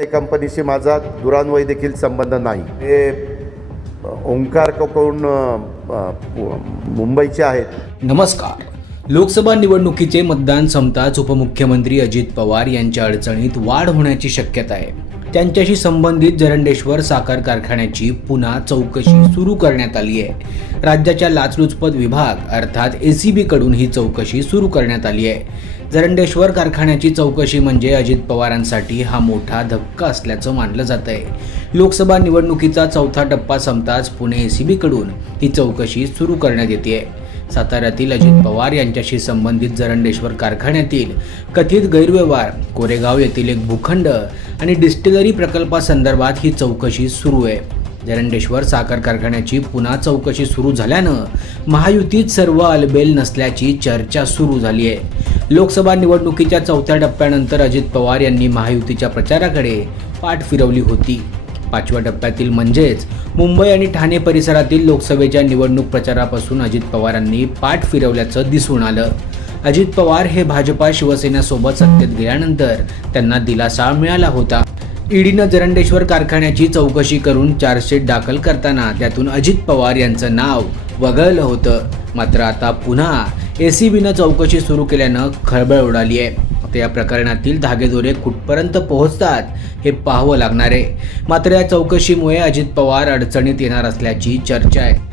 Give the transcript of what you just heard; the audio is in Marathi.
ते कंपनीशी माझा दुरान्वय देखील संबंध नाही. हे ओंकारकडून मुंबईचे आहेत. नमस्कार. लोकसभा निवडणुकीचे मतदान संपताच उपमुख्यमंत्री अजित पवार यांच्या अडचणीत वाढ होण्याची शक्यता आहे. त्यांच्याशी संबंधित जरंडेश्वर साखर कारखान्याची पुन्हा चौकशी सुरू करण्यात आली आहे. राज्याच्या लाचलुचपत विभाग अर्थात ए सी बीकडून ही चौकशी सुरू करण्यात आली आहे. जरंडेश्वर कारखान्याची चौकशी म्हणजे अजित पवारांसाठी हा मोठा धक्का असल्याचं मानलं जात आहे. लोकसभा निवडणुकीचा चौथा टप्पा संपताच पुणे ए सी बीकडून ही चौकशी सुरू करण्यात येते आहे. साताऱ्यातील अजित पवार यांच्याशी संबंधित जरंडेश्वर कारखान्यातील कथित गैरव्यवहार कोरेगाव येथील एक भूखंड आणि डिस्टिलरी प्रकल्पासंदर्भात ही चौकशी सुरू आहे. जरंडेश्वर साखर कारखान्याची पुन्हा चौकशी सुरू झाल्यानं महायुतीत सर्व अलबेल नसल्याची चर्चा सुरू झाली आहे. लोकसभा निवडणुकीच्या चौथ्या टप्प्यानंतर अजित पवार यांनी महायुतीच्या प्रचाराकडे पाठ फिरवली होती. पाचव्या टप्प्यातील म्हणजेच मुंबई आणि ठाणे परिसरातील लोकसभेच्या निवडणूक प्रचारापासून अजित पवारांनी पाठ फिरवल्याचं दिसून आलं. अजित पवार हे भाजपा शिवसेनेसोबत सत्तेत गेल्यानंतर त्यांना दिलासा मिळाला होता. ईडीनं जरंडेश्वर कारखान्याची चौकशी करून चार्जशीट दाखल करताना त्यातून अजित पवार यांचं नाव वगळलं होतं. मात्र आता पुन्हा एसीबीनं चौकशी सुरू केल्यानं खळबळ उडाली आहे. फक्त या प्रकरणातील धागेदोरे कुठपर्यंत पोहोचतात हे पाहावं लागणार आहे. मात्र या चौकशीमुळे अजित पवार अडचणीत येणार असल्याची चर्चा आहे.